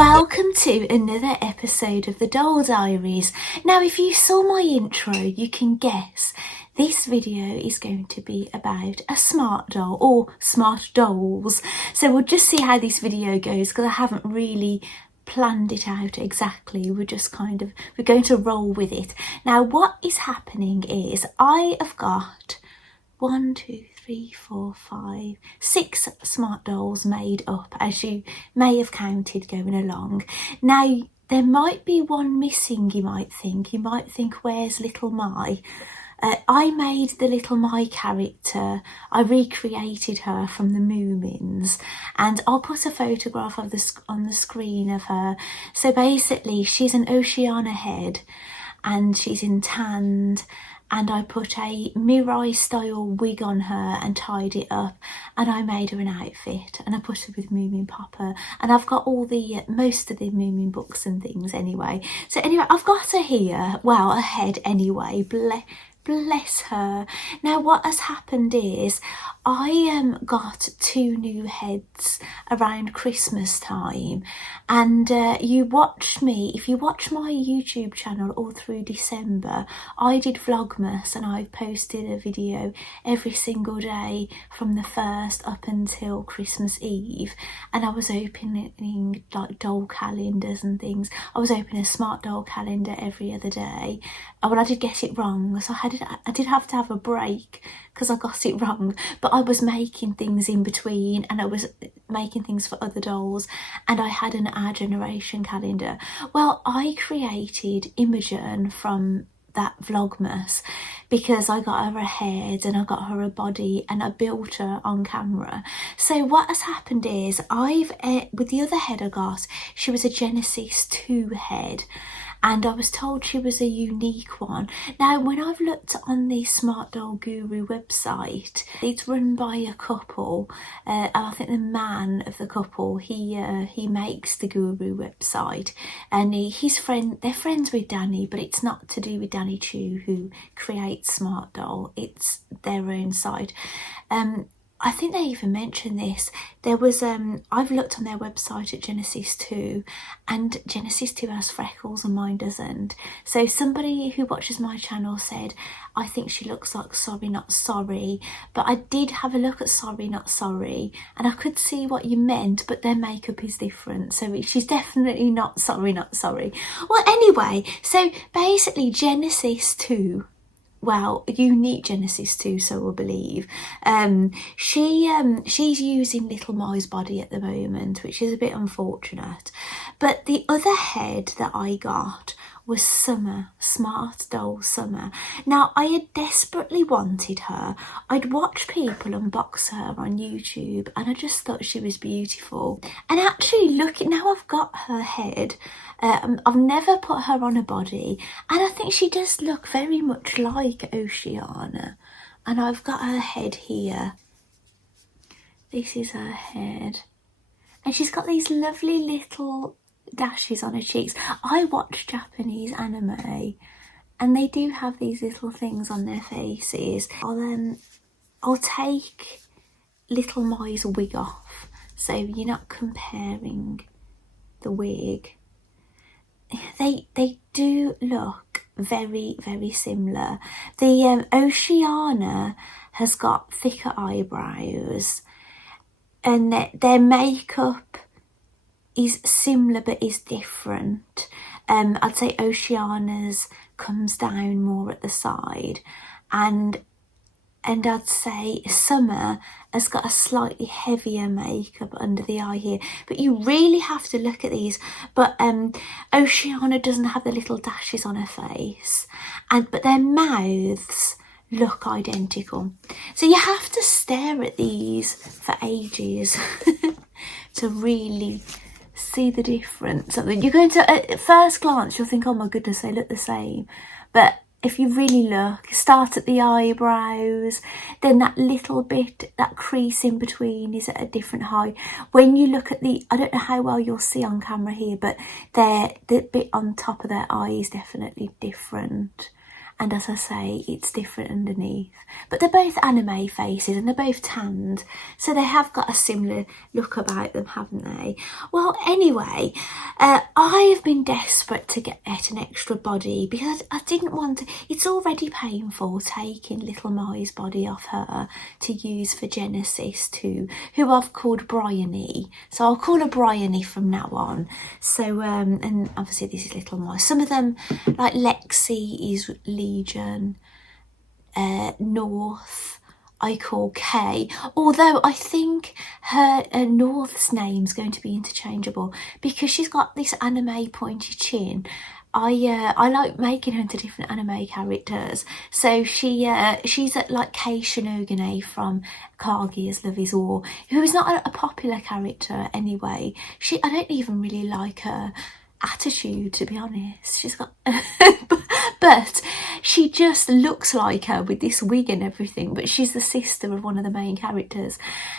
Welcome to another episode of the Doll Diaries. Now, if you saw my intro, you can guess this video is going to be about a smart doll or smart dolls. So we'll just see how this video goes because I haven't really planned it out exactly. We're going to roll with it. Now, what is happening is I have got 1, 2, 3, 4, 5, 6 smart dolls made up, as you may have counted going along. Now, there might be one missing, you might think. You might think, where's Little My? I made the Little My character. I recreated her from the Moomins, and I'll put a photograph of on the screen of her. So basically, she's an Oceania head, and she's in tanned, and I put a Mirai style wig on her and tied it up, and I made her an outfit, and I put her with Moomin Papa, and I've got all the most of the Moomin books and things anyway. So anyway, I've got her here, well, her head anyway, bless her. Now, what has happened is I got 2 new heads around Christmas time, and if you watch my YouTube channel all through December, I did Vlogmas, and I've posted a video every single day from the 1st up until Christmas Eve, and I was opening like doll calendars and things. I was opening a smart doll calendar every other day. Well, I did get it wrong, so I did have to have a break because I got it wrong, but I was making things in between, and I was making things for other dolls, and I had an Our Generation calendar. Well, I created Imogen from that Vlogmas because I got her a head and I got her a body and I built her on camera. So what has happened is with the other head I got, she was a Genesis 2 head, and I was told she was a unique one. Now, when I've looked on the Smart Doll Guru website, it's run by a couple, and I think the man of the couple, he makes the Guru website, and they're friends with Danny, but it's not to do with Danny Chu, who creates Smart Doll. It's their own site. I think they even mentioned this. There was, I've looked on their website at Genesis 2, and Genesis 2 has freckles and mine doesn't. So somebody who watches my channel said, I think she looks like Sorry Not Sorry. But I did have a look at Sorry Not Sorry, and I could see what you meant, but their makeup is different. So she's definitely not Sorry Not Sorry. Well, anyway, so basically Genesis 2, well, unique Genesis 2, so we'll believe. She's using Little My's body at the moment, which is a bit unfortunate. But the other head that I got was Summer, Smart Doll Summer. Now, I had desperately wanted her. I'd watch people unbox her on YouTube, and I just thought she was beautiful. And actually, look, now I've got her head. I've never put her on a body, and I think she does look very much like Oceania. And I've got her head here. This is her head. And she's got these lovely little dashes on her cheeks. I watch Japanese anime, and they do have these little things on their faces. I'll take Little My's wig off, so you're not comparing the wig. They do look very, very similar. The Oceania has got thicker eyebrows, and their makeup is similar but is different. I'd say Oceania's comes down more at the side, and I'd say Summer has got a slightly heavier makeup under the eye here, but you really have to look at these. But Oceania doesn't have the little dashes on her face, but their mouths look identical. So you have to stare at these for ages to really see the difference. You're going to, at first glance, you'll think, oh my goodness, they look the same. But if you really look, start at the eyebrows, then that little bit, that crease in between is at a different height. When you look at I don't know how well you'll see on camera here, but the bit on top of their eye is definitely different. and as I say, it's different underneath. But they're both anime faces and they're both tanned, so they have got a similar look about them, haven't they? Well, anyway, I have been desperate to get an extra body because I didn't want to. It's already painful taking little Mai's body off her to use for Genesis 2, who I've called Bryony. So I'll call her Bryony from now on. So, and obviously this is little Mai. Some of them, like Lexi is Legion, North I call Kay, although I think her North's name's going to be interchangeable because she's got this anime pointy chin. I like making her into different anime characters. So she's at like Kei Shinogane from Kaguya's Love Is War, who is not a popular character anyway. I don't even really like her attitude, to be honest. She's got but she just looks like her with this wig and everything, but she's the sister of one of the main characters.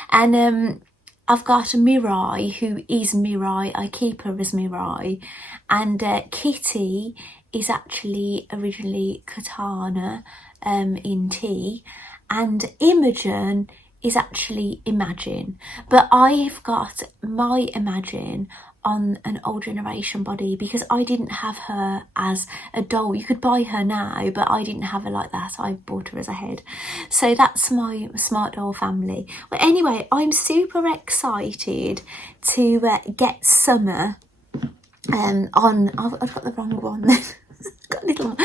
And I've got Mirai, who is Mirai. I keep her as Mirai. And Kitty is actually originally Katana in T. And Imogen is actually Imagine. But I've got my Imagine on an old generation body because I didn't have her as a doll. You could buy her now, but I didn't have her like that. I bought her as a head. So that's my smart doll family. Well, anyway, I'm super excited to get Summer on. I've got the wrong one then. Got a little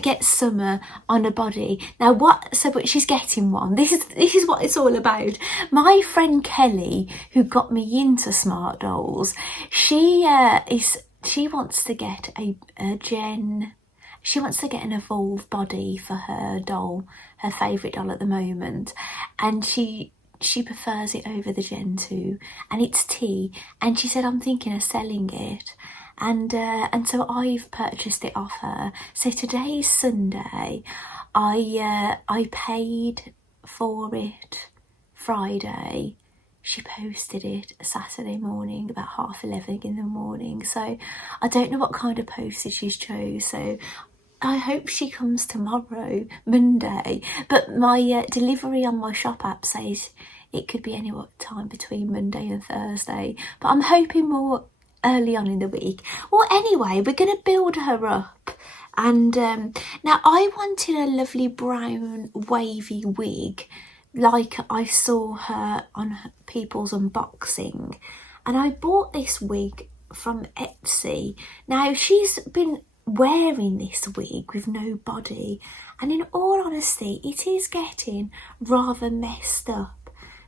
get Summer on a body now. But she's getting one. This is what it's all about. My friend Kelly, who got me into smart dolls, she wants to get she wants to get an evolved body for her doll, her favourite doll at the moment, and she prefers it over the Gen 2, and it's T, and she said I'm thinking of selling it. And so I've purchased it off her. So today's Sunday. I paid for it Friday. She posted it Saturday morning about 11:30 in the morning. So I don't know what kind of postage she's chose. So I hope she comes tomorrow, Monday. But my delivery on my shop app says it could be any time between Monday and Thursday. But I'm hoping more early on in the week. Well, anyway, we're going to build her up. And now I wanted a lovely brown wavy wig like I saw her on people's unboxing. And I bought this wig from Etsy. Now, she's been wearing this wig with no body. And in all honesty, it is getting rather messed up.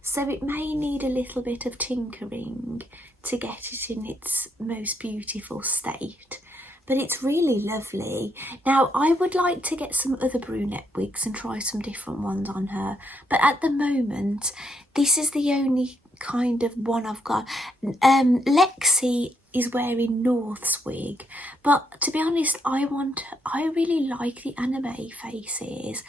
So it may need a little bit of tinkering to get it in its most beautiful state. But it's really lovely. Now, I would like to get some other brunette wigs and try some different ones on her. But at the moment, this is the only kind of one I've got. Lexi is wearing North's wig. But to be honest, I really like the anime faces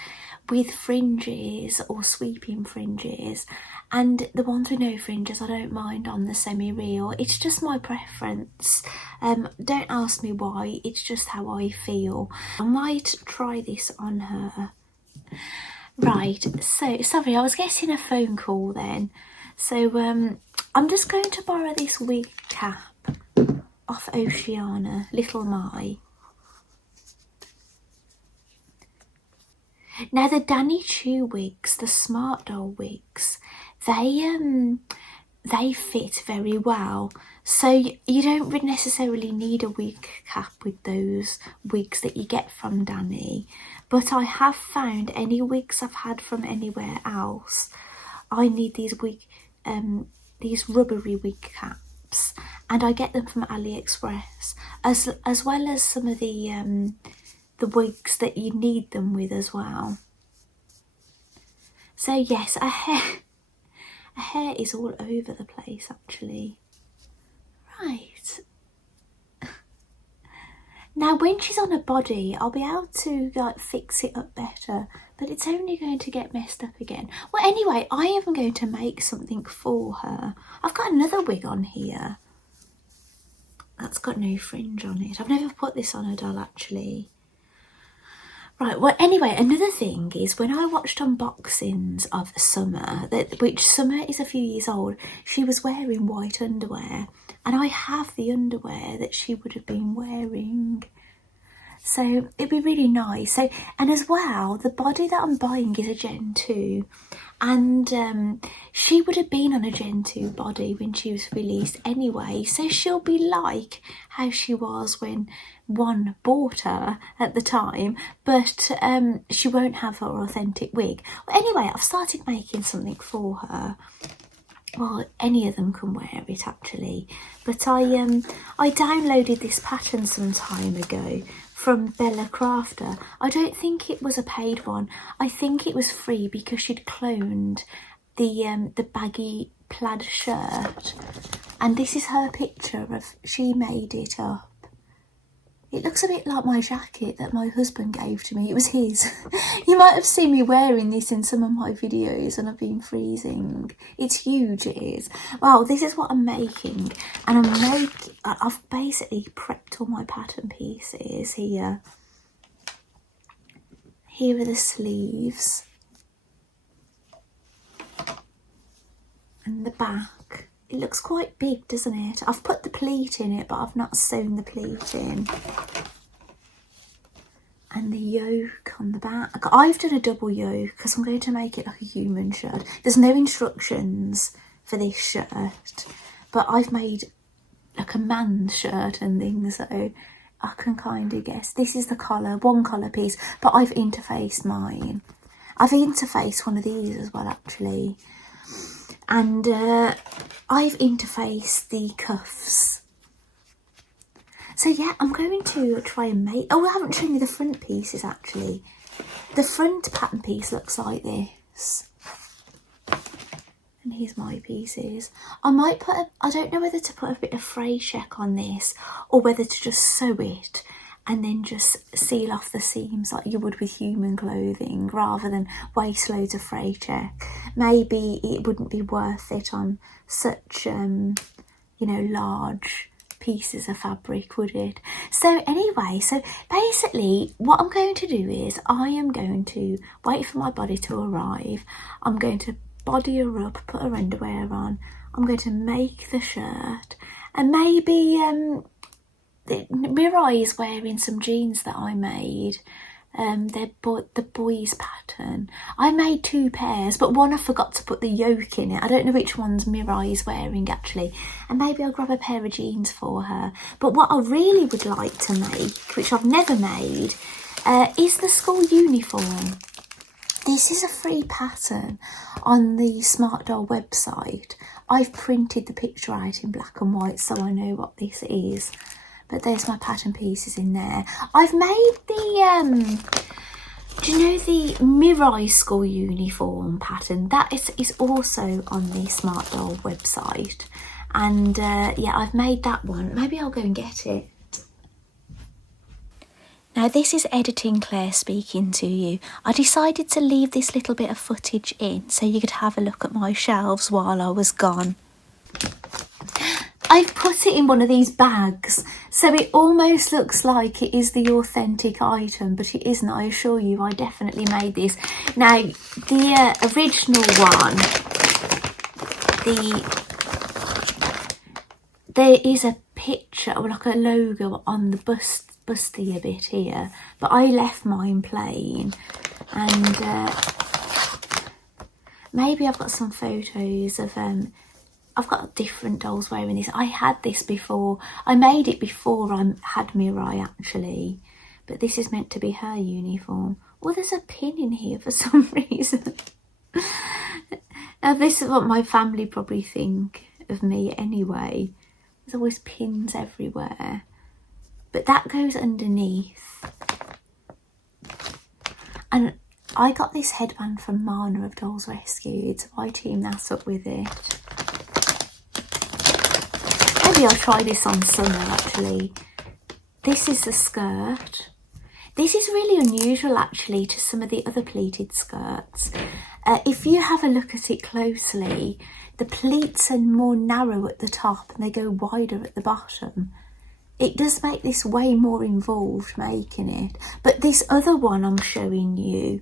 with fringes or sweeping fringes, and the ones with no fringes I don't mind on the semi-real. It's just my preference. Don't ask me why, it's just how I feel. I might try this on her. Right, so sorry, I was getting a phone call then. So I'm just going to borrow this wig cap off Oceana, Little Mai. Now the Danny Chu wigs, the smart doll wigs, they fit very well. So you don't necessarily need a wig cap with those wigs that you get from Danny. But I have found any wigs I've had from anywhere else, I need these rubbery wig caps, and I get them from AliExpress, as well as some of the wigs that you need them with as well. So yes, her hair is all over the place actually. Right. Now when she's on a body, I'll be able to like fix it up better, but it's only going to get messed up again. Well, anyway, I am going to make something for her. I've got another wig on here that's got no fringe on it. I've never put this on a doll actually. Right, well, anyway, another thing is when I watched unboxings of Summer, which Summer is a few years old, she was wearing white underwear, and I have the underwear that she would have been wearing. So it'd be really nice. So, and as well, the body that I'm buying is a Gen 2, and she would have been on a Gen 2 body when she was released anyway, so she'll be like how she was when one bought her at the time, but she won't have her authentic wig. Well, anyway, I've started making something for her. Well, any of them can wear it actually, but I downloaded this pattern some time ago from Bella Crafter. I don't think it was a paid one. I think it was free because she'd cloned the baggy plaid shirt, and this is her picture of, she made it up. It looks a bit like my jacket that my husband gave to me. It was his. You might have seen me wearing this in some of my videos and I've been freezing. It's huge, it is. Well, this is what I'm making. And I've basically prepped all my pattern pieces here. Here are the sleeves. And the back. It looks quite big, doesn't it? I've put the pleat in it, but I've not sewn the pleat in. And the yoke on the back. I've done a double yoke because I'm going to make it like a human shirt. There's no instructions for this shirt, but I've made like a man's shirt and things, so I can kind of guess. This is the collar, one collar piece, but I've interfaced mine. I've interfaced one of these as well, actually. And I've interfaced the cuffs. So yeah, I'm going to try and make... Oh, I haven't shown you the front pieces, actually. The front pattern piece looks like this. And here's my pieces. I might put I don't know whether to put a bit of fray check on this or whether to just sew it and then just seal off the seams like you would with human clothing rather than waste loads of fray check. Maybe it wouldn't be worth it on such, you know, large pieces of fabric, would it? So anyway, so basically what I'm going to do is I am going to wait for my body to arrive. I'm going to body her up, put her underwear on. I'm going to make the shirt and maybe Mirai is wearing some jeans that I made. They're the boys pattern. I made 2 pairs, but one I forgot to put the yoke in it. I don't know which ones Mirai is wearing actually. And maybe I'll grab a pair of jeans for her. But what I really would like to make, which I've never made, is the school uniform. This is a free pattern on the Smart Doll website. I've printed the picture out in black and white so I know what this is. But there's my pattern pieces in there. I've made the, do you know the Mirai school uniform pattern? That is also on the Smart Doll website. And yeah, I've made that one. Maybe I'll go and get it. Now this is Editing Claire speaking to you. I decided to leave this little bit of footage in so you could have a look at my shelves while I was gone. I've put it in one of these bags, so it almost looks like it is the authentic item, but it isn't. I assure you, I definitely made this. Now, the original one, there is a picture, or like a logo on the busty bit here, but I left mine plain, and maybe I've got some photos of I've got different dolls wearing this. I had this before. I made it before I had Mirai actually. But this is meant to be her uniform. Oh, there's a pin in here for some reason. Now this is what my family probably think of me anyway. There's always pins everywhere. But that goes underneath. And I got this headband from Mana of Dolls Rescued. So I teamed that up with it. Maybe I'll try this on Summer actually. This is the skirt. This is really unusual actually to some of the other pleated skirts. If you have a look at it closely, the pleats are more narrow at the top and they go wider at the bottom. it does make this way more involved making it. But this other one I'm showing you,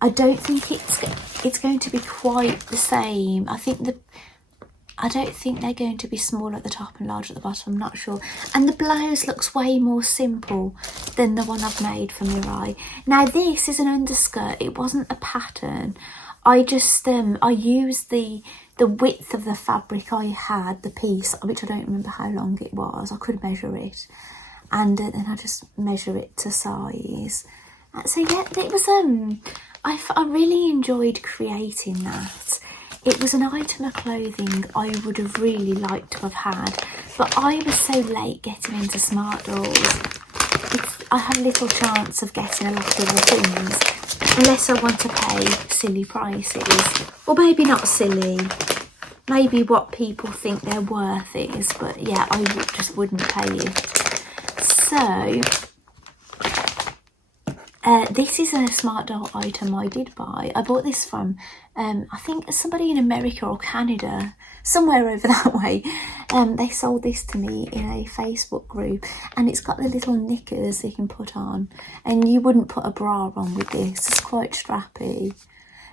I don't think it's going to be quite the same. I don't think they're going to be small at the top and large at the bottom, I'm not sure. And the blouse looks way more simple than the one I've made for Mirai. Now this is an underskirt, it wasn't a pattern. I just, I used the width of the fabric I had, the piece, which I don't remember how long it was, I could measure it. And then I just measure it to size. So yeah, it was, I really enjoyed creating that. It was an item of clothing I would have really liked to have had, but I was so late getting into smart dolls. I had little chance of getting a lot of the things, unless I want to pay silly prices. Or maybe not silly, maybe what people think their worth is, but yeah, I just wouldn't pay it. So, this is a smart doll item I did buy. I bought this from, I think somebody in America or Canada, somewhere over that way. They sold this to me in a Facebook group, and it's got the little knickers you can put on, and you wouldn't put a bra on with this. It's quite strappy.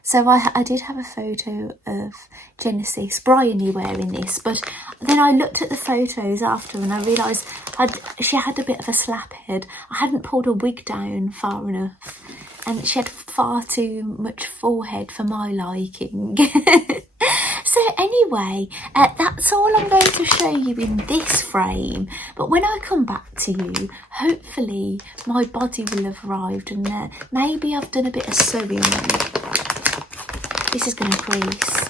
So I did have a photo of Genesis Bryony wearing this, but then I looked at the photos after and I realised she had a bit of a slap head. I hadn't pulled her wig down far enough, and she had far too much forehead for my liking. So anyway, that's all I'm going to show you in this frame, but when I come back to you, hopefully my body will have arrived, and maybe I've done a bit of sewing. This is going to crease.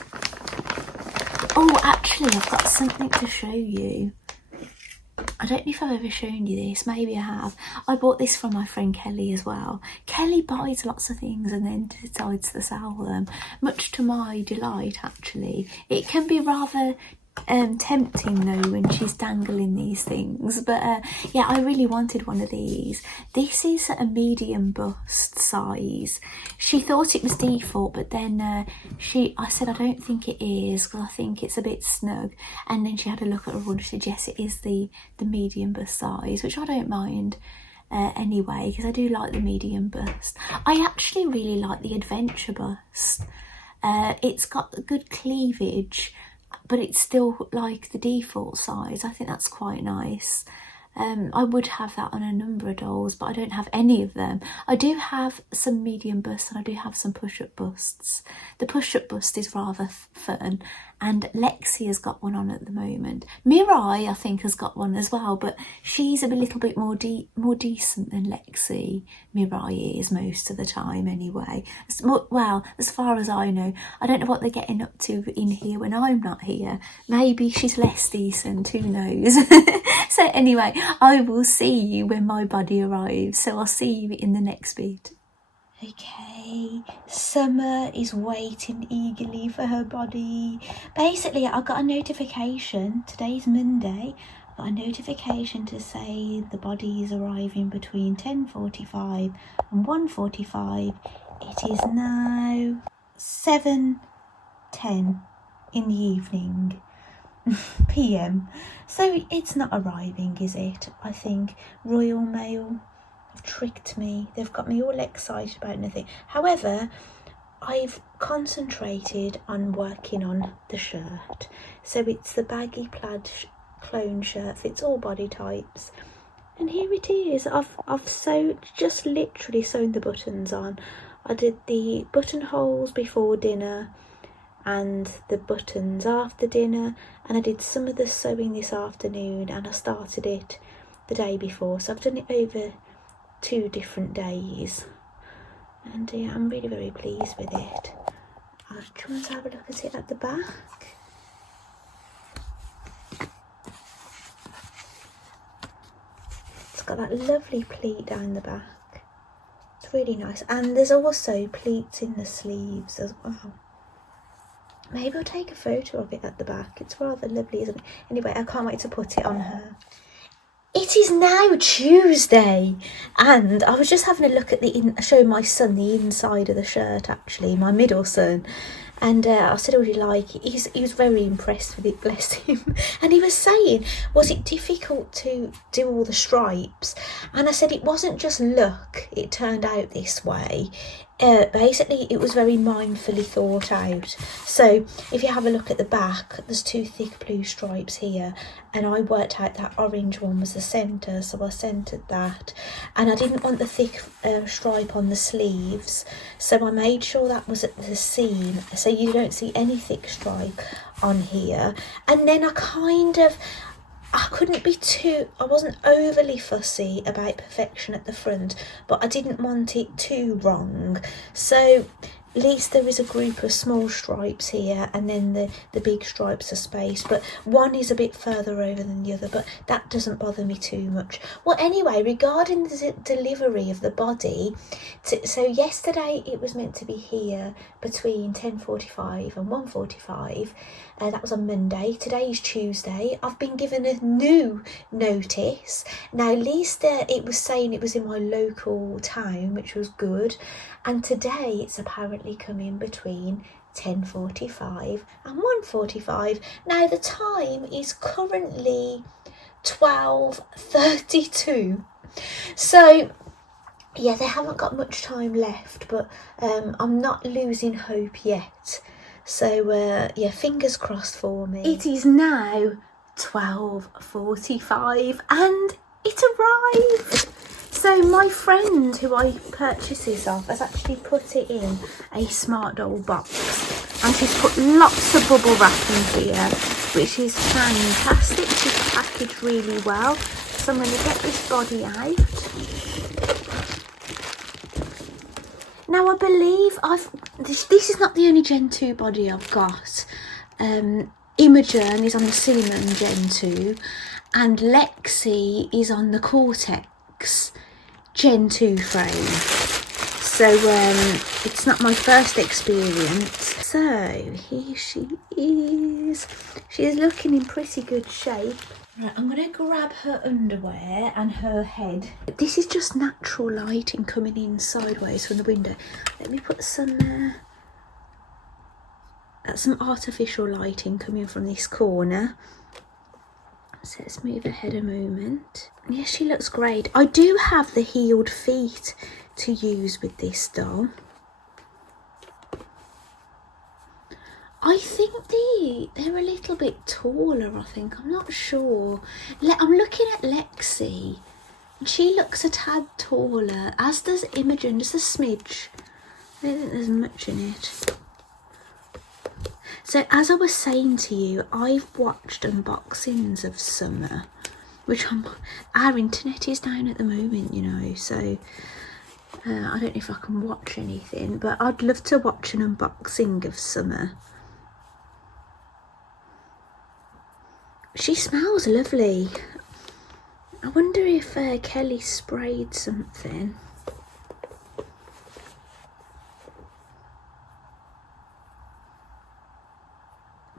Oh, actually, I've got something to show you. I don't know if I've ever shown you this. Maybe I have. I bought this from my friend Kelly as well. Kelly buys lots of things and then decides to sell them, much to my delight, actually. It can be rather tempting though when she's dangling these things, but yeah, I really wanted one of these. This is a medium bust size. She thought it was default, but then I said I don't think it is, because I think it's a bit snug, and then she had a look at her and she said yes, it is the medium bust size, which I don't mind anyway, because I do like the medium bust. I actually really like the adventure bust. It's got good cleavage, but it's still like the default size. I think that's quite nice. I would have that on a number of dolls, but I don't have any of them. I do have some medium busts and I do have some push-up busts. The push-up bust is rather fun, and Lexi has got one on at the moment. Mirai, I think, has got one as well, but she's a little bit more decent than Lexi. Mirai is most of the time anyway. Well, as far as I know. I don't know what they're getting up to in here when I'm not here. Maybe she's less decent, who knows. So anyway, I will see you when my body arrives, so I'll see you in the next bit. Okay, Summer is waiting eagerly for her body. Basically, I got a notification, today's Monday, I got a notification to say the body is arriving between 10:45 and 1:45. It is now 7:10 in the evening. PM. So it's not arriving, is it? I think Royal Mail have tricked me. They've got me all excited about nothing. However, I've concentrated on working on the shirt. So it's the baggy plaid clone shirt, fits all body types. And here it is. I've sewed, just literally sewn the buttons on. I did the buttonholes before dinner and the buttons after dinner, and I did some of the sewing this afternoon, and I started it the day before, so I've done it over 2 different days, and yeah, I'm really very pleased with it. I'll try and have a look at it at the back. It's got that lovely pleat down the back. It's really nice, and there's also pleats in the sleeves as well. Maybe I'll take a photo of it at the back. It's rather lovely, isn't it? Anyway, I can't wait to put it on her. It is now Tuesday, and I was just having a look at showing my son the inside of the shirt, actually, my middle son. And I said, "Oh, do you like it?" He was very impressed with it, bless him. And he was saying, was it difficult to do all the stripes? And I said, it wasn't just luck, it turned out this way. Basically, it was very mindfully thought out. So if you have a look at the back, there's 2 thick blue stripes here, and I worked out that orange one was the centre, so I centred that. And I didn't want the thick stripe on the sleeves, so I made sure that was at the seam, so you don't see any thick stripe on here. And then I wasn't overly fussy about perfection at the front, but I didn't want it too wrong. So at least there is a group of small stripes here, and then the big stripes are spaced, but one is a bit further over than the other, but that doesn't bother me too much. Well, anyway, regarding the delivery of the body, so yesterday it was meant to be here between 10:45 and 1:45. That was on Monday. Today is Tuesday. I've been given a new notice. Now, at least it was saying it was in my local town, which was good. And today it's apparently coming between 10:45 and 1:45. Now, the time is currently 12:32. So, yeah, they haven't got much time left, but I'm not losing hope yet. So, yeah, fingers crossed for me. It is now 12:45 and it arrived. So my friend who I purchased this off has actually put it in a Smart Doll box, and she's put lots of bubble wrap in here, which is fantastic. She's packaged really well. So I'm going to get this body out. Now, I believe this is not the only Gen 2 body I've got. Imogen is on the Cinnamon Gen 2, and Lexi is on the Cortex Gen 2 frame. So it's not my first experience. So here she is. She is looking in pretty good shape. Right, I'm going to grab her underwear and her head. This is just natural lighting coming in sideways from the window. Let me put some, that's some artificial lighting coming from this corner. So let's move her head a moment. Yes, she looks great. I do have the heeled feet to use with this doll. I think they're a little bit taller, I think. I'm not sure. I'm looking at Lexi, and she looks a tad taller, as does Imogen, just a smidge. I don't think there's much in it. So as I was saying to you, I've watched unboxings of Summer, which our internet is down at the moment, you know, so I don't know if I can watch anything, but I'd love to watch an unboxing of Summer. She smells lovely. I wonder if Kelly sprayed something.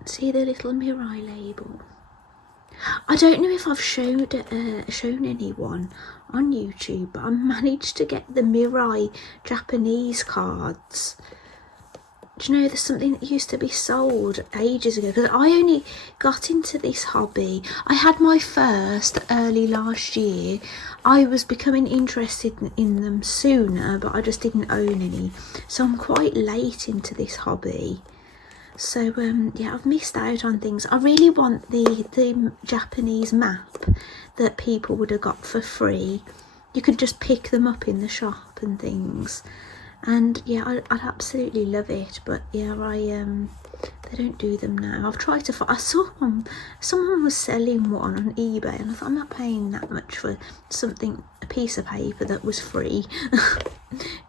See the little Mirai label. I don't know if I've shown anyone on YouTube, but I managed to get the Mirai Japanese cards. Do you know, there's something that used to be sold ages ago, because I only got into this hobby. I had my first early last year. I was becoming interested in them sooner, but I just didn't own any. So I'm quite late into this hobby. So yeah, I've missed out on things. I really want the Japanese map that people would have got for free. You could just pick them up in the shop and things. And yeah, I'd absolutely love it, but yeah, they don't do them now. I've tried to find. I saw someone was selling one on eBay, and I thought, I'm not paying that much for something, a piece of paper that was free.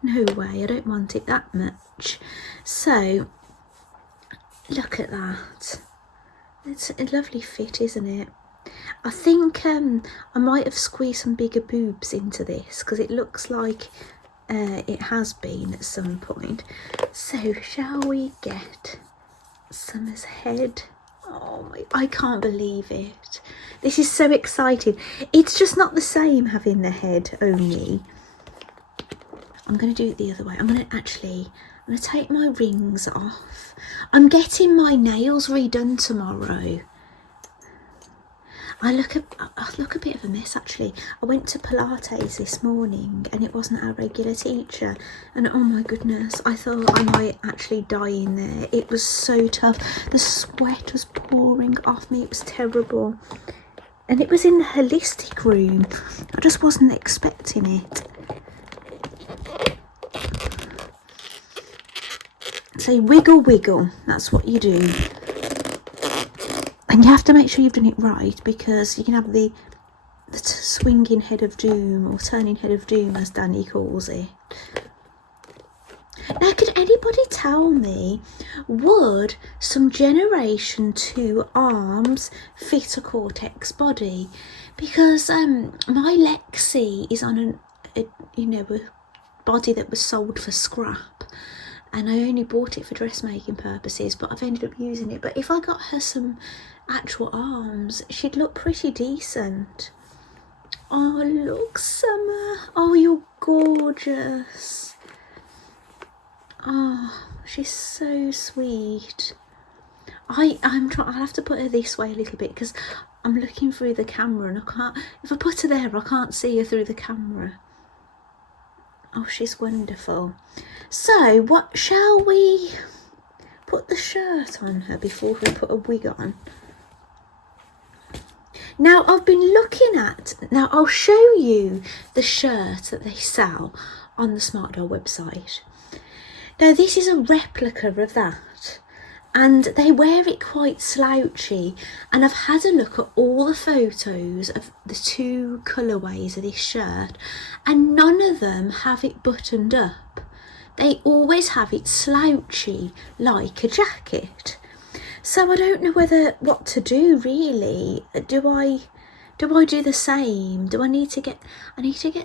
No way, I don't want it that much. So look at that. It's a lovely fit, isn't it? I think I might have squeezed some bigger boobs into this, because it looks like it has been at some point. So shall we get Summer's head? Oh, I can't believe it. This is so exciting. It's just not the same having the head only. I'm going to do it the other way. I'm going to actually I'm going to take my rings off. I'm getting my nails redone tomorrow. I look a bit of a mess actually. I went to Pilates this morning and it wasn't our regular teacher, and oh my goodness, I thought I might actually die in there. It was so tough. The sweat was pouring off me. It was terrible. And it was in the holistic room. I just wasn't expecting it. So wiggle, wiggle. That's what you do. And you have to make sure you've done it right, because you can have the swinging head of doom, or turning head of doom as Danny calls it. Now, could anybody tell me, would some Generation 2 arms fit a Cortex body? Because my Lexi is on a body that was sold for scrap, and I only bought it for dressmaking purposes, but I've ended up using it. But if I got her some actual arms, she'd look pretty decent. Oh, look, Summer. Oh, you're gorgeous. Oh, she's so sweet. I'll have to put her this way a little bit, because I'm looking through the camera and I can't, if I put her there, I can't see her through the camera. Oh, she's wonderful. So, what shall we put the shirt on her before we put a wig on? Now, I've been looking at, now I'll show you the shirt that they sell on the Smart Doll website. Now, this is a replica of that, and they wear it quite slouchy, and I've had a look at all the photos of the two colourways of this shirt, and none of them have it buttoned up. They always have it slouchy, like a jacket. So I don't know what to do really. Do I do the same? I need to get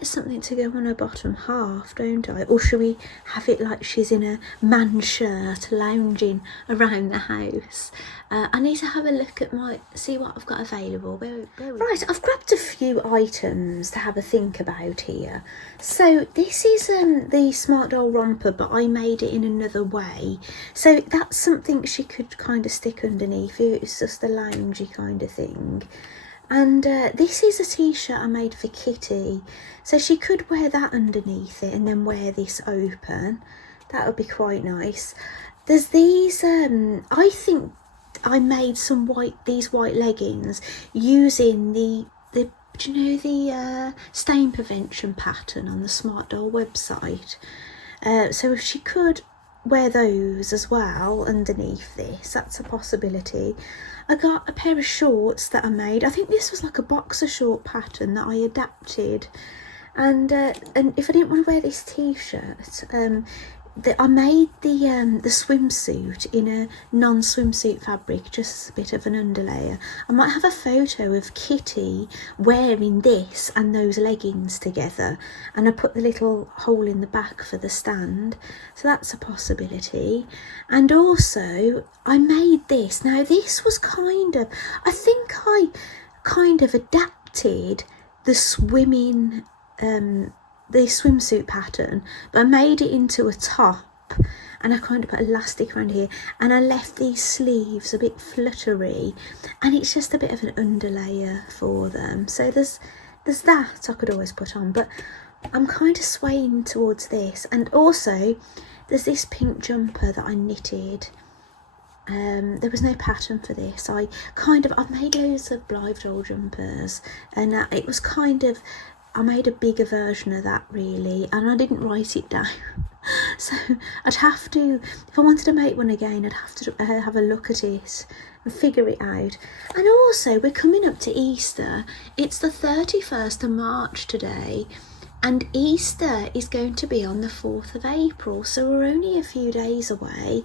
something to go on her bottom half, don't I? Or should we have it like she's in a man shirt lounging around the house? I need to have a look at see what I've got available. Right, I've grabbed a few items to have a think about here. So this is the Smart Doll romper, but I made it in another way. So that's something she could kind of stick underneath. It's just a loungy kind of thing. And this is a t-shirt I made for Kitty, so she could wear that underneath it and then wear this open. That would be quite nice. There's these, I think I made these white leggings using the stain prevention pattern on the Smart Doll website. So if she could wear those as well underneath this, that's a possibility. I got a pair of shorts that I made. I think this was like a boxer short pattern that I adapted, and if I didn't want to wear this t-shirt, I made the swimsuit in a non-swimsuit fabric, just a bit of an underlayer. I might have a photo of Kitty wearing this and those leggings together, and I put the little hole in the back for the stand, so that's a possibility. And also I made this. Now this was I think I kind of adapted the swimsuit pattern, but I made it into a top, and I kind of put elastic around here, and I left these sleeves a bit fluttery, and it's just a bit of an underlayer for them. So there's that I could always put on, but I'm kind of swaying towards this. And also there's this pink jumper that I knitted. There was no pattern for this. I've made loads of Blythe Doll jumpers, and it was I made a bigger version of that really, and I didn't write it down. So I'd have to, if I wanted to make one again, I'd have to have a look at it and figure it out. And also, we're coming up to Easter. It's the 31st of March today, and Easter is going to be on the 4th of April, so we're only a few days away.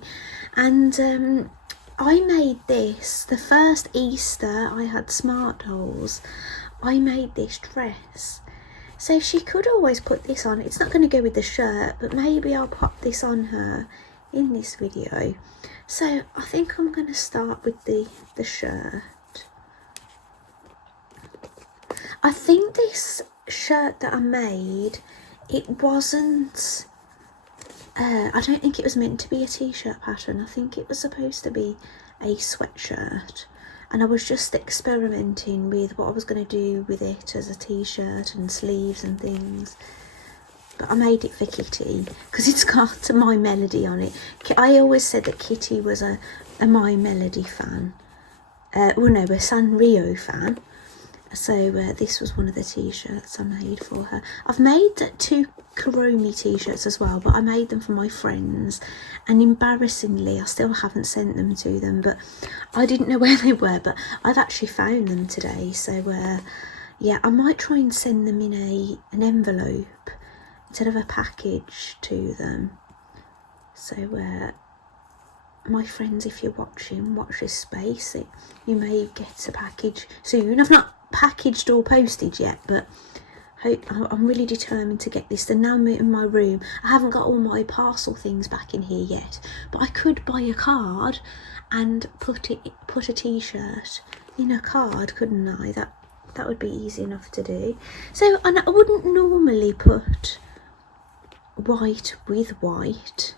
And I made this, the first Easter I had Smart Dolls, I made this dress. So she could always put this on. It's not going to go with the shirt, but maybe I'll pop this on her in this video. So I think I'm going to start with the shirt. I think this shirt that I made, it wasn't I don't think it was meant to be a t-shirt pattern. I think it was supposed to be a sweatshirt, and I was just experimenting with what I was going to do with it as a t-shirt and sleeves and things. But I made it for Kitty because it's got My Melody on it. I always said that Kitty was a My Melody fan. Well, no, a Sanrio fan. So this was one of the t-shirts I made for her. I've made 2 Kuromi t-shirts as well, but I made them for my friends, and embarrassingly I still haven't sent them to them, but I didn't know where they were, but I've actually found them today. So yeah, I might try and send them in an envelope instead of a package to them. So my friends, if you're watching, watch this space. You may get a package soon. I've not packaged or posted yet, but I'm really determined to get this. They're now in my room. I haven't got all my parcel things back in here yet, but I could buy a card and put a t-shirt in a card, couldn't I? That would be easy enough to do. So, and I wouldn't normally put white with white.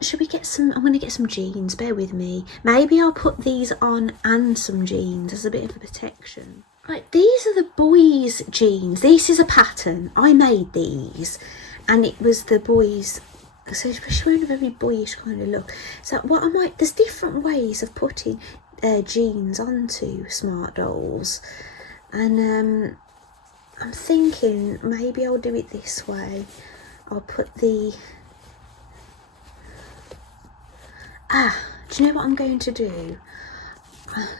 Should we get some? I'm going to get some jeans, bear with me. Maybe I'll put these on and some jeans as a bit of a protection. Right, these are the boys' jeans. This is a pattern. I made these, and it was the boys. So she's wearing a very boyish kind of look. So there's different ways of putting jeans onto smart dolls, and I'm thinking maybe I'll do it this way. I'll put the do you know what I'm going to do?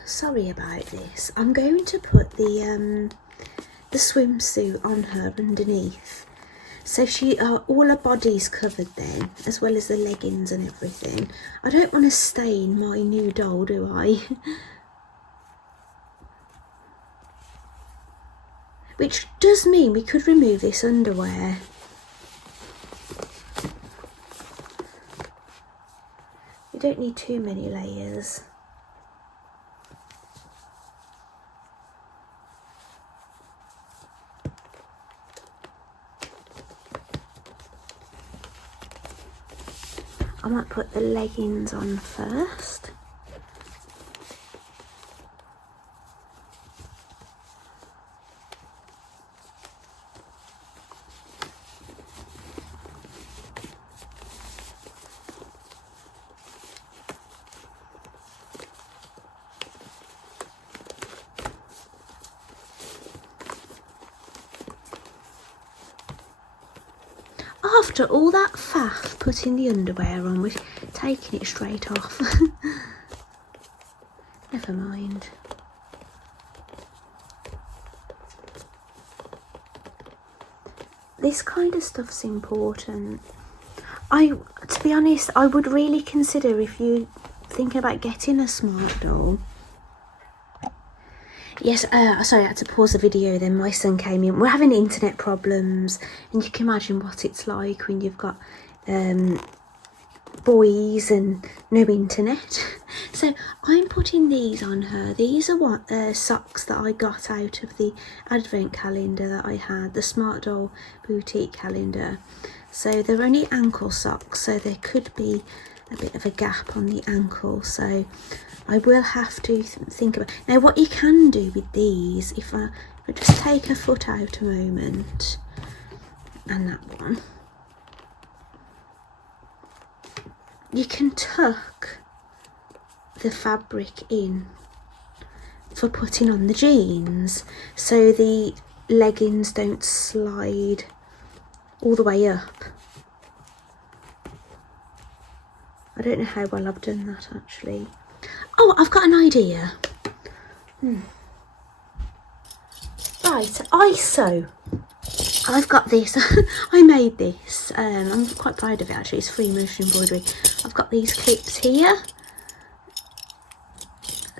Sorry about this. I'm going to put the swimsuit on her underneath, so all her body's covered then, as well as the leggings and everything. I don't want to stain my new doll, do I? Which does mean we could remove this underwear. You don't need too many layers. I might put the leggings on first. After all that faff putting the underwear on, we're taking it straight off. Never mind. This kind of stuff's important. To be honest, I would really consider, if you're thinking about getting a smart doll. Yes, sorry, I had to pause the video then. My son came in. We're having internet problems, and you can imagine what it's like when you've got boys and no internet. So I'm putting these on her. These are socks that I got out of the advent calendar that I had, the Smart Doll Boutique calendar. So they're only ankle socks, so there could be a bit of a gap on the ankle, so I will have to think about. Now what you can do with these, if I just take a foot out a moment, and that one, you can tuck the fabric in for putting on the jeans, so the leggings don't slide all the way up. I don't know how well I've done that actually. Oh, I've got an idea. Right, ISO. I've got this. I made this. I'm quite proud of it actually. It's free motion embroidery. I've got these clips here.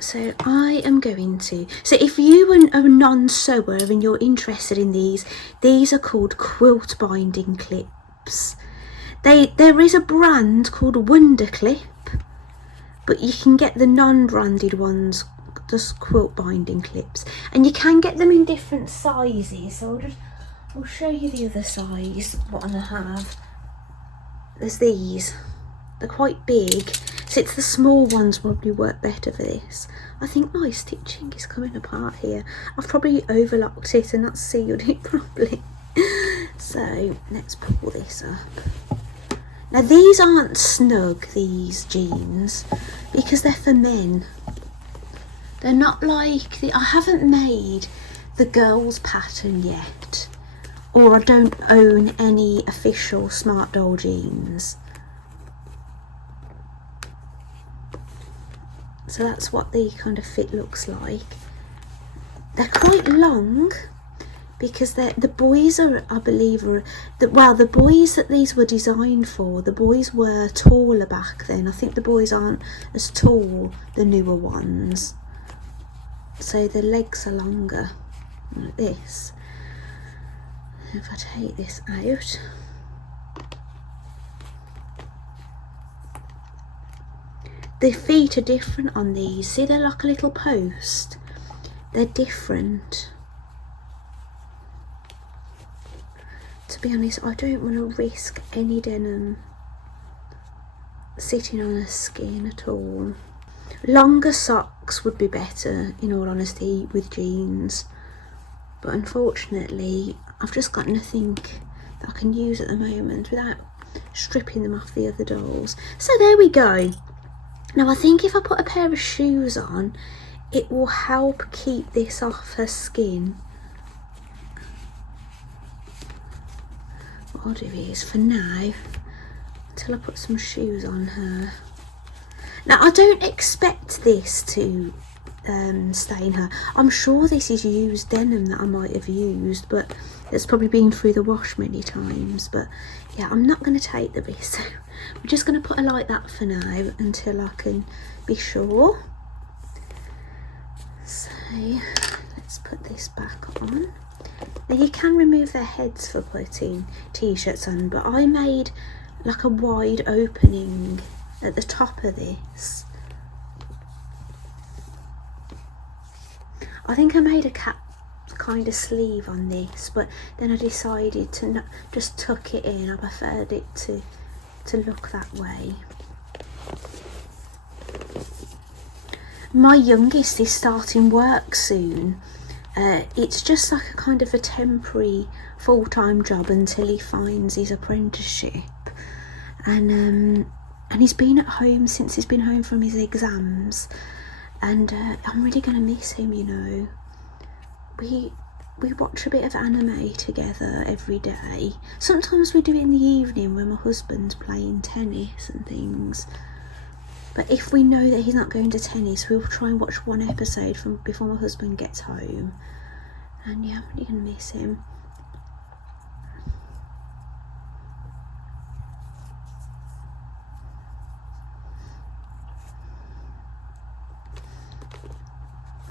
So I am going to. So if you are a non-sewer and you're interested in these are called quilt binding clips. There is a brand called Wonder Clip, but you can get the non-branded ones, just quilt binding clips, and you can get them in different sizes. So I'll show you the other size what I have. there's these. They're quite big, so it's the small ones probably work better for this. I think my stitching is coming apart here. I've probably overlocked it and not sealed it properly. So let's pull this up. Now these aren't snug, these jeans, because they're for men. They're not like the, I haven't made the girls pattern yet, or I don't own any official Smart Doll jeans. So that's what the kind of fit looks like. They're quite long because the boys are, I believe, well, the boys that these were designed for, the boys were taller back then. I think the boys aren't as tall, the newer ones. So the legs are longer, like this. If I take this out, the feet are different on these. See, they're like a little post. They're different. To be honest, I don't want to risk any denim sitting on a skin at all. Longer socks would be better, in all honesty, with jeans. But unfortunately, I've just got nothing that I can use at the moment without stripping them off the other dolls. So there we go. Now I think if I put a pair of shoes on, it will help keep this off her skin. What I'll do is, for now, until I put some shoes on her. Now I don't expect this to stain her. I'm sure this is used denim that I might have used, but it's probably been through the wash many times. But yeah, I'm not going to take the risk. So we're just going to put her like that for now until I can be sure. So let's put this back on. Now you can remove their heads for putting t-shirts on, but I made like a wide opening at the top of this. I think I made a cap kind of sleeve on this, but then I decided to not just tuck it in. I preferred it to look that way. My youngest is starting work soon. It's just like a kind of a temporary full-time job until he finds his apprenticeship, and he's been at home since he's been home from his exams. And I'm really going to miss him, you know. We watch a bit of anime together every day. Sometimes we do it in the evening when my husband's playing tennis and things. But if we know that he's not going to tennis, we'll try and watch one episode from before my husband gets home. And yeah, I'm really going to miss him.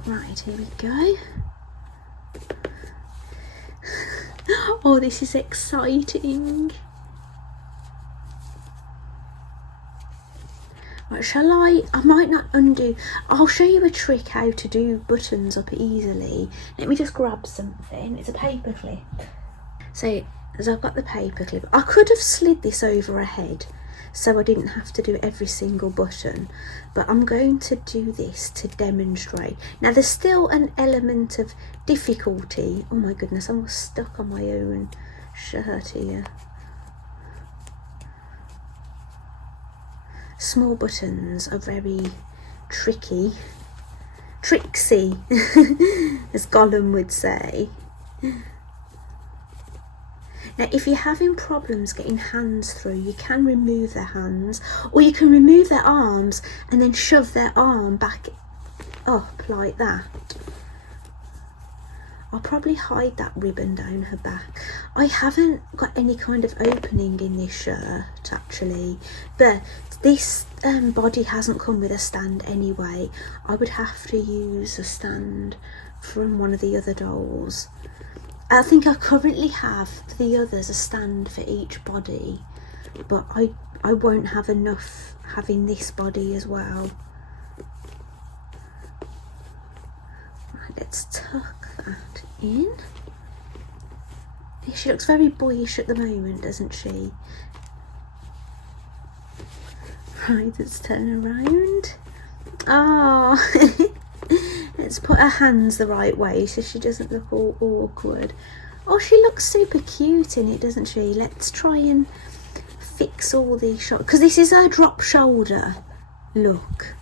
Right, here we go. Oh, this is exciting. Right, shall I might not undo. I'll show you a trick how to do buttons up easily. Let me just grab something. It's a paper clip. So, as I've got the paper clip, I could have slid this over a head so I didn't have to do every single button, but I'm going to do this to demonstrate. Now there's still an element of difficulty. Oh my goodness, I'm stuck on my own shirt here. Small buttons are very tricky, tricksy, as Gollum would say. Now if you're having problems getting hands through, you can remove their hands, or you can remove their arms and then shove their arm back up like that. I'll probably hide that ribbon down her back. I haven't got any kind of opening in this shirt actually, but this body hasn't come with a stand anyway. I would have to use a stand from one of the other dolls. I think I currently have for the others a stand for each body, but I won't have enough having this body as well. Right, let's tuck that in. She looks very boyish at the moment, doesn't she? Right, let's turn around. Oh, let's put her hands the right way so she doesn't look all awkward. Oh, she looks super cute in it, doesn't she? Let's try and fix all these shots, because this is her drop shoulder look.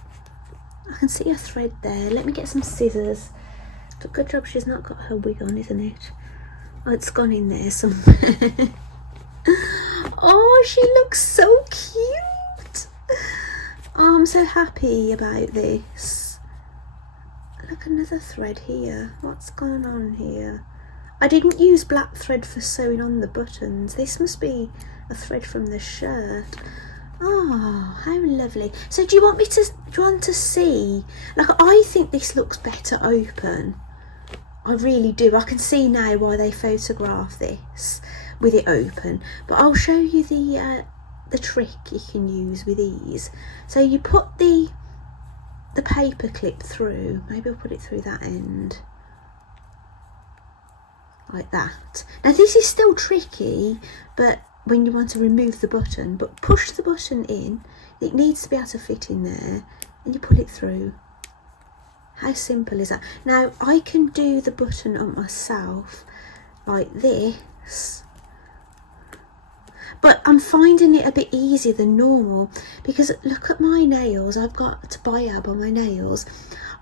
I can see a thread there. Let me get some scissors. But good job she's not got her wig on, isn't it? Oh, it's gone in there somewhere. Oh, she looks so cute. Oh, I'm so happy about this. Look, another thread here. What's going on here? I didn't use black thread for sewing on the buttons. This must be a thread from the shirt. Oh, how lovely. So do you want to see? Like, I think this looks better open. I really do. I can see now why they photograph this with it open. But I'll show you the trick you can use with these. So you put the paper clip through. Maybe I'll put it through that end. Like that. Now this is still tricky, but when you want to remove the button, but push the button in, it needs to be able to fit in there, and you pull it through. How simple is that? Now I can do the button on myself like this, but I'm finding it a bit easier than normal, because look at my nails. I've got biab on my nails.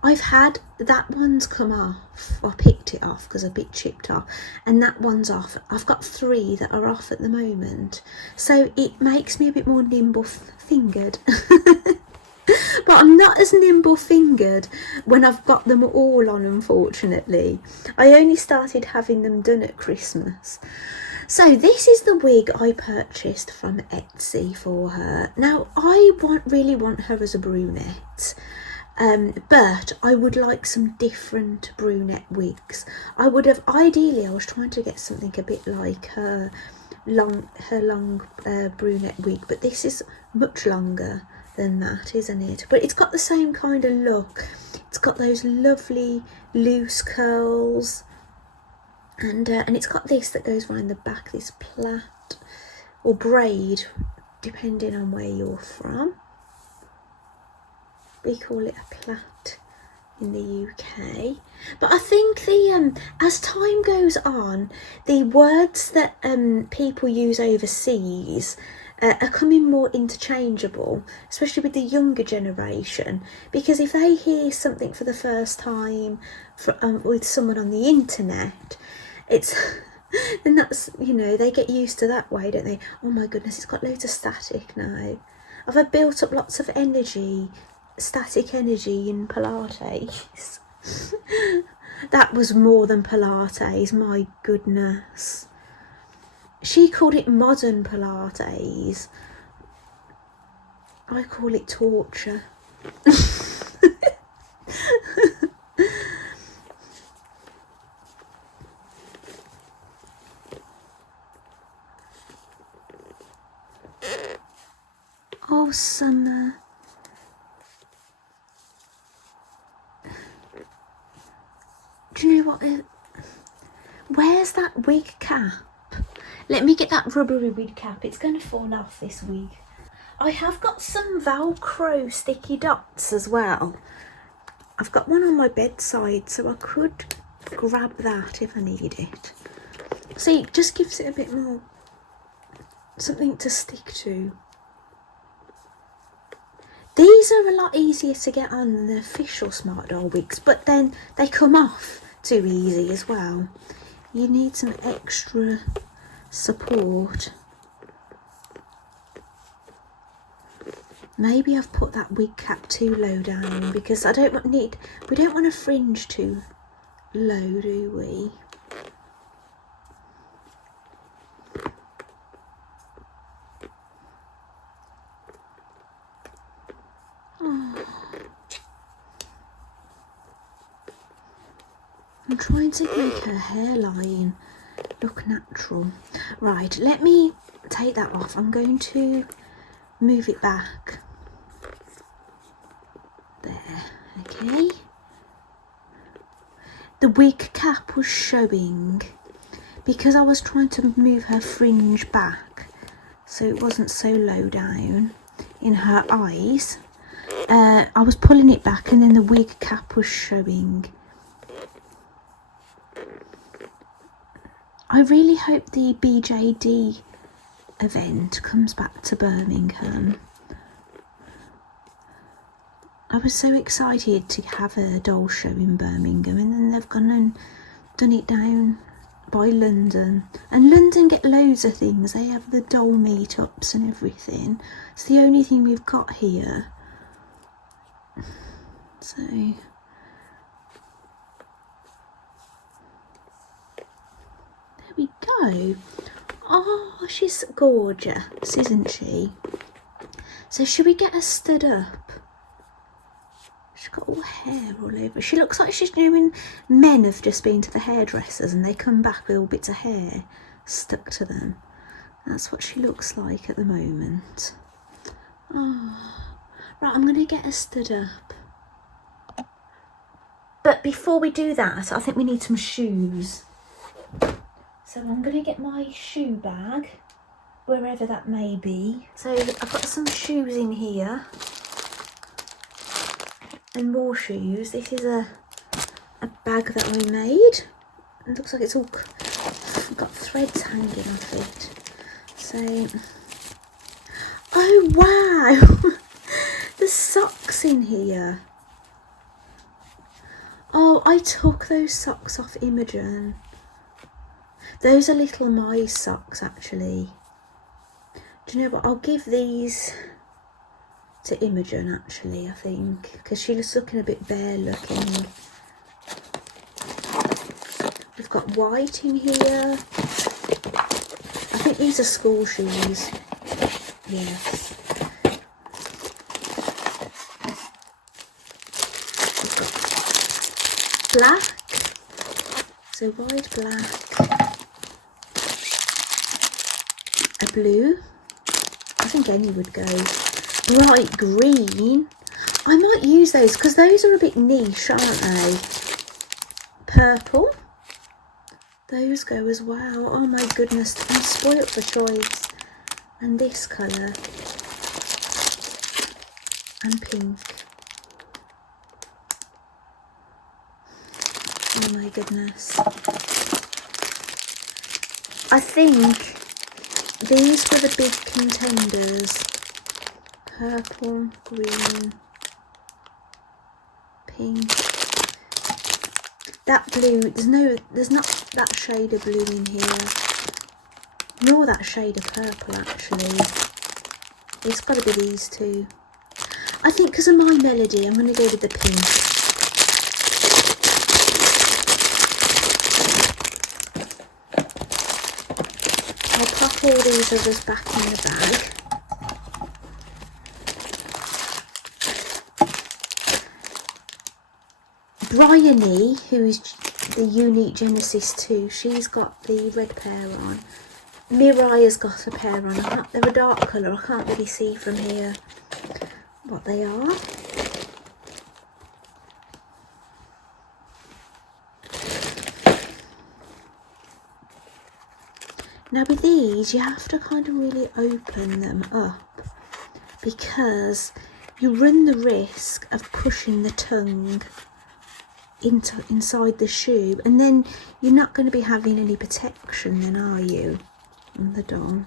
I've had that one's come off. I picked it off because a bit chipped off, and that one's off. I've got 3 that are off at the moment, so it makes me a bit more nimble fingered. But I'm not as nimble fingered when I've got them all on, unfortunately. I only started having them done at Christmas. So this is the wig I purchased from Etsy for her. Now I really want her as a brunette. But I would like some different brunette wigs. Ideally I was trying to get something a bit like her long brunette wig, but this is much longer than that, isn't it? But it's got the same kind of look. It's got those lovely loose curls, and it's got this that goes around the back, this plait or braid, depending on where you're from. We call it a plait in the UK. But I think as time goes on, the words that people use overseas are coming more interchangeable, especially with the younger generation, because if they hear something for the first time with someone on the internet, then that's, you know, they get used to that way, don't they? Oh my goodness, it's got loads of static now. I've built up lots of energy, static energy in Pilates. That was more than Pilates, my goodness. She called it modern Pilates. I call it torture. Oh, Summer. Do you know what? Where's that wig cap? Let me get that rubbery wig cap. It's going to fall off, this wig. I have got some Velcro sticky dots as well. I've got one on my bedside, so I could grab that if I need it. See, it just gives it a bit more something to stick to. These are a lot easier to get on than the official Smart Doll wigs, but then they come off too easy as well. You need some extra support. Maybe I've put that wig cap too low down, because we don't want a fringe too low, do we? I'm trying to make her hairline look natural. Right, let me take that off. I'm going to move it back. There, okay. The wig cap was showing because I was trying to move her fringe back so it wasn't so low down. in her eyes. I was pulling it back and then the wig cap was showing. I really hope the BJD event comes back to Birmingham. I was so excited to have a doll show in Birmingham, and then they've gone and done it down by London. And London get loads of things. They have the doll meetups and everything. It's the only thing we've got here. So there we go. Oh, she's gorgeous, isn't she? So should we get her stood up? She's got all hair all over. She looks like she's doing. Men have just been to the hairdressers and they come back with all bits of hair stuck to them. That's what she looks like at the moment. Oh. Right, I'm going to get her stood up. But before we do that, I think we need some shoes. So I'm going to get my shoe bag, wherever that may be. So I've got some shoes in here. And more shoes. This is a bag that I made. It looks like it's all got threads hanging off it. So, oh wow, there's socks in here. Oh, I took those socks off Imogen. Those are little my socks actually. Do you know what? I'll give these to Imogen actually, I think, because she was looking a bit bare looking. We've got white in here. I think these are school shoes. Yes. We've got black. So wide black. A blue. I think any would go. Bright green. I might use those because those are a bit niche, aren't they? Purple. Those go as well. Oh my goodness, I'm spoilt for choice. And this colour. And pink. Oh my goodness. I think these were the big contenders. Purple, green, pink. That blue, there's not that shade of blue in here. Nor that shade of purple actually. It's got to be these two. I think because of my melody, I'm going to go with the pink. I'll pop all these others back in the bag. Bryony, who is the Unique Genesis 2, she's got the red pair on. Miraya's got a pair on. They're a dark colour. I can't really see from here what they are. Now with these, you have to kind of really open them up because you run the risk of pushing the tongue inside the shoe, and then you're not going to be having any protection then, are you, on the doll?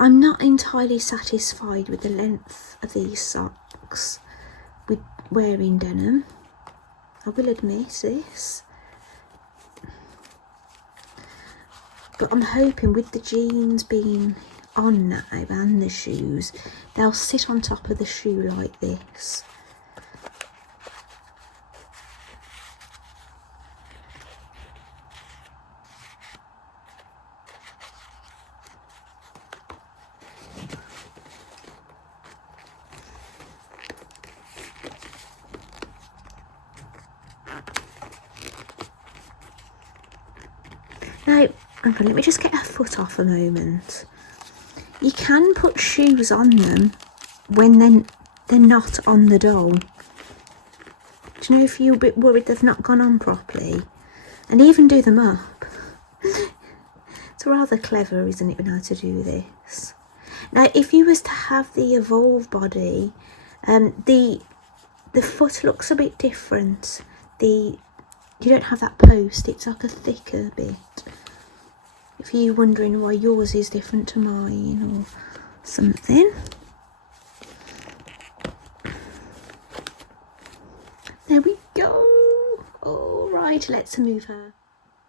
I'm not entirely satisfied with the length of these socks with wearing denim. I will admit this. But I'm hoping with the jeans being on now and the shoes, they'll sit on top of the shoe like this. Now, let me just get her foot off a moment. You can put shoes on them when they're not on the doll. Do Do you know if you're a bit worried they've not gone on properly? And even do them up. It's rather clever, isn't it, how to do this? Now, if you was to have the Evolve body, the foot looks a bit different. You don't have that post, it's like a thicker bit. If you're wondering why yours is different to mine or something. There we go. All right, let's move her.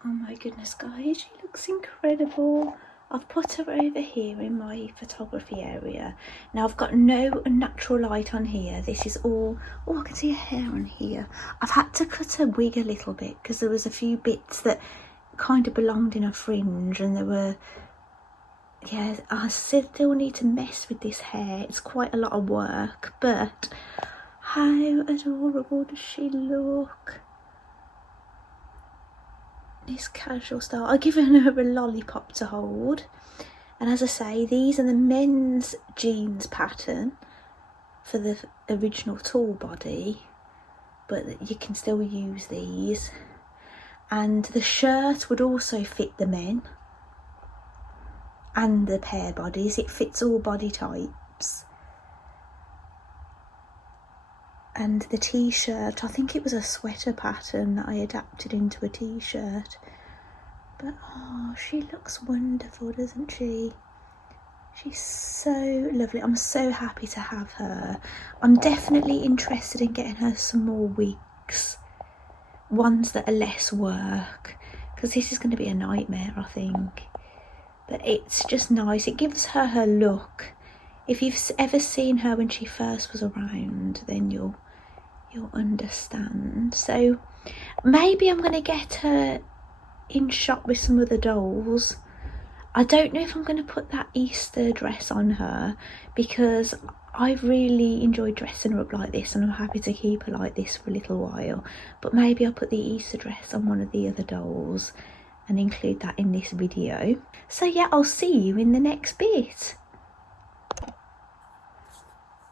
Oh my goodness, guys, she looks incredible. I've put her over here in my photography area. Now I've got no unnatural light on here. This is all, oh, I can see her hair on here. I've had to cut her wig a little bit because there was a few bits that kind of belonged in a fringe, and there were, yeah, I still need to mess with this hair. It's quite a lot of work, but how adorable does she look? This casual style. I've given her a lollipop to hold, and as I say, these are the men's jeans pattern for the original tall body, but you can still use these, and the shirt would also fit the men and the pair bodies. It fits all body types. And the t-shirt, I think it was a sweater pattern that I adapted into a t-shirt. But oh, she looks wonderful, doesn't she? She's so lovely. I'm so happy to have her. I'm definitely interested in getting her some more wigs. Ones that are less work, because this is going to be a nightmare, I think. But it's just nice. It gives her her look. If you've ever seen her when she first was around, then you'll understand. So maybe I'm going to get her in shot with some other dolls. I don't know if I'm going to put that Easter dress on her, because I really enjoy dressing her up like this, and I'm happy to keep her like this for a little while. But maybe I'll put the Easter dress on one of the other dolls and include that in this video. So yeah, I'll see you in the next bit.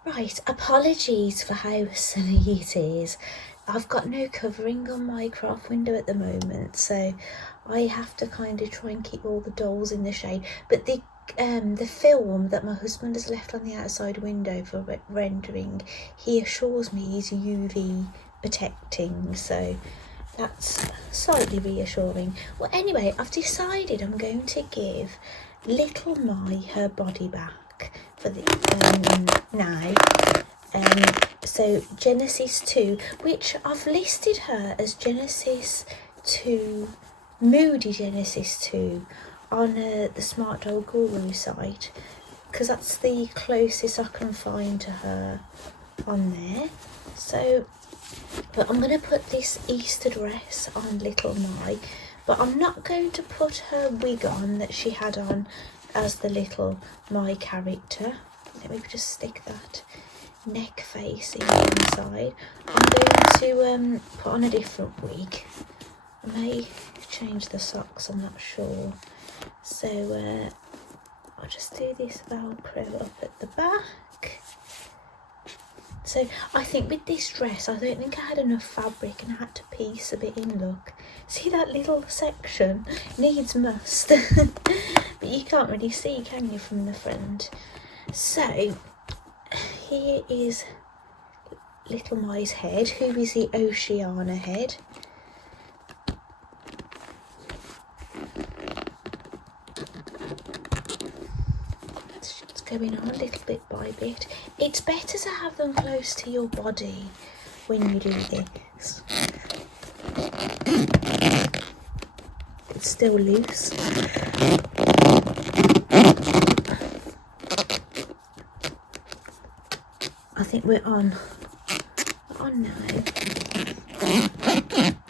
Right, apologies for how sunny it is. I've got no covering on my craft window at the moment, so I have to kind of try and keep all the dolls in the shade. But the film that my husband has left on the outside window for rendering, he assures me is UV protecting, so that's slightly reassuring. Well, anyway, I've decided I'm going to give little Mai her body back for the now. So Genesis 2, which I've listed her as Genesis 2, Moody Genesis 2 on the Smart Doll Guru site, because that's the closest I can find to her on there. So, but I'm going to put this Easter dress on little Mai, but I'm not going to put her wig on that she had on as the little Mai character. Let me just stick that neck facing inside. I'm going to put on a different wig. I may change the socks, I'm not sure. So I'll just do this Velcro up at the back. So I think with this dress, I don't think I had enough fabric and I had to piece a bit in. Look, see that little section? Needs must. But you can't really see, can you, from the front? So here is little Mai's head, who is the Oceana head. It's going on a little bit by bit. It's better to have them close to your body when you do this. It's still loose. I think we're on now.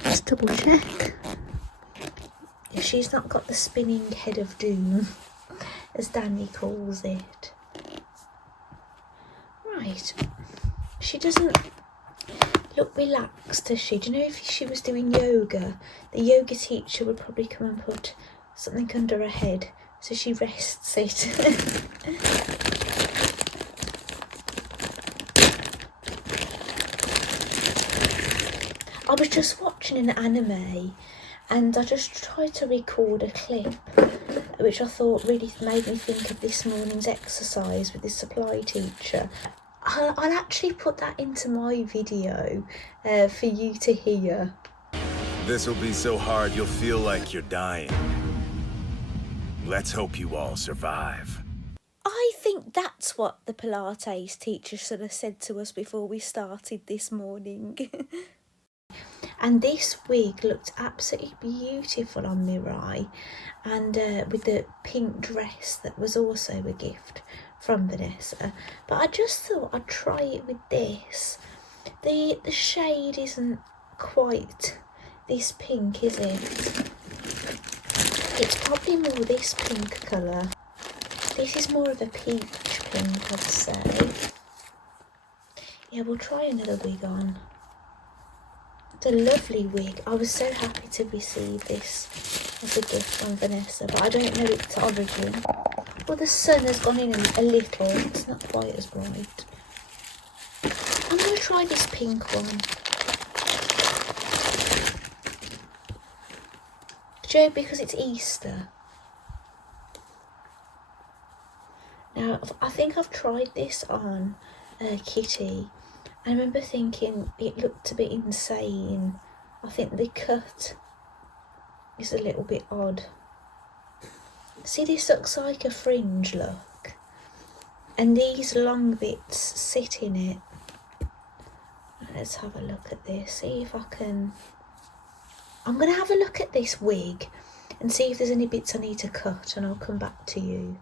Let's double check. If she's not got the spinning head of doom, as Danny calls it. Right. She doesn't look relaxed, does she? Do you know, if she was doing yoga, the yoga teacher would probably come and put something under her head so she rests it. I was just watching an anime and I just tried to record a clip which I thought really made me think of this morning's exercise with the supply teacher. I'll actually put that into my video for you to hear. This will be so hard you'll feel like you're dying. Let's hope you all survive. I think that's what the Pilates teacher should have said to us before we started this morning. And this wig looked absolutely beautiful on Mirai, and with the pink dress that was also a gift from Vanessa. But I just thought I'd try it with this. The shade isn't quite this pink, is it? It's probably more this pink colour. This is more of a peach pink, I'd say. Yeah, we'll try another wig on. It's a lovely wig. I was so happy to receive this as a gift from Vanessa, but I don't know its origin. Well, the sun has gone in a little. It's not quite as bright. I'm going to try this pink one. Joe, because it's Easter. Now, I think I've tried this on Kitty. I remember thinking it looked a bit insane. I think the cut is a little bit odd. See, this looks like a fringe look. And these long bits sit in it. Let's have a look at this. See if I can... I'm going to have a look at this wig and see if there's any bits I need to cut, and I'll come back to you.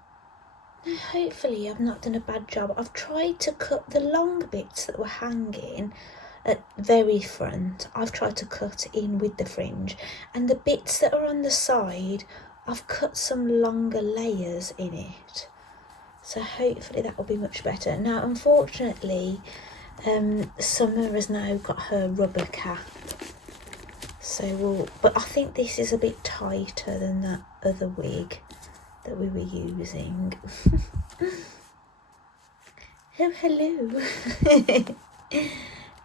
Now, hopefully I've not done a bad job. I've tried to cut the long bits that were hanging at very front. I've tried to cut in with the fringe, and the bits that are on the side, I've cut some longer layers in it. So hopefully that will be much better. Now, unfortunately, Summer has now got her rubber cap. So but I think this is a bit tighter than that other wig that we were using. Oh, hello.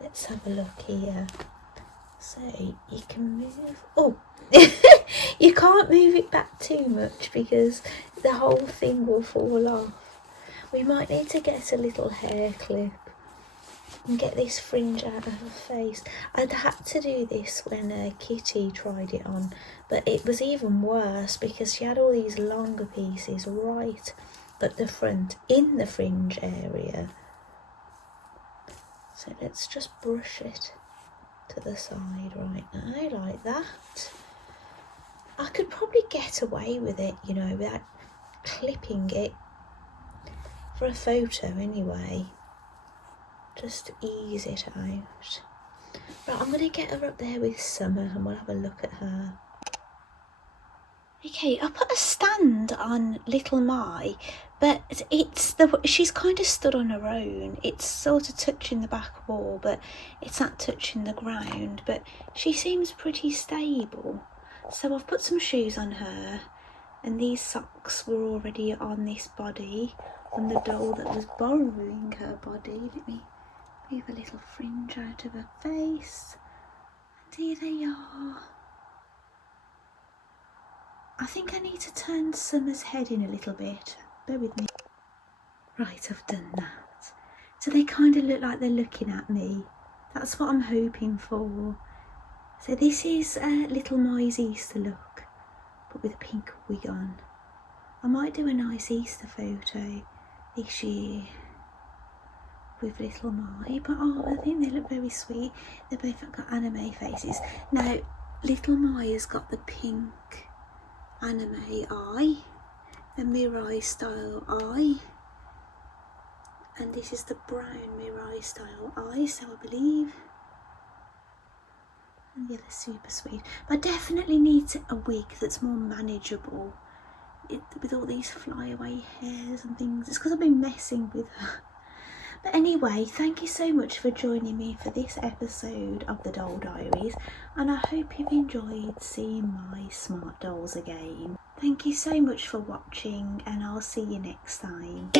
Let's have a look here. So you can move. Oh, you can't move it back too much because the whole thing will fall off. We might need to get a little hair clip and get this fringe out of her face. I'd had to do this when Kitty tried it on, but it was even worse because she had all these longer pieces right at the front in the fringe area. So let's just brush it to the side right now, like that. I could probably get away with it, you know, without clipping it for a photo anyway. Just ease it out. Right, I'm going to get her up there with Summer and we'll have a look at her. Okay, I put a stand on little Mai, but she's kind of stood on her own. It's sort of touching the back wall, but it's not touching the ground. But she seems pretty stable. So I've put some shoes on her, and these socks were already on this body, on the doll that was borrowing her body. Let me move a little fringe out of her face. And here they are. I think I need to turn Summer's head in a little bit. Bear with me. Right, I've done that. So they kind of look like they're looking at me. That's what I'm hoping for. So this is little Mai's Easter look, but with a pink wig on. I might do a nice Easter photo this year with little Mai, but I think they look very sweet. They both have got anime faces. Now, little Mai has got the pink anime eye, the Mirai style eye, and this is the brown Mirai style eye, so I believe. And the other super sweet. But I definitely need a wig that's more manageable with all these flyaway hairs and things. It's because I've been messing with her. But anyway, thank you so much for joining me for this episode of the Doll Diaries, and I hope you've enjoyed seeing my smart dolls again. Thank you so much for watching, and I'll see you next time.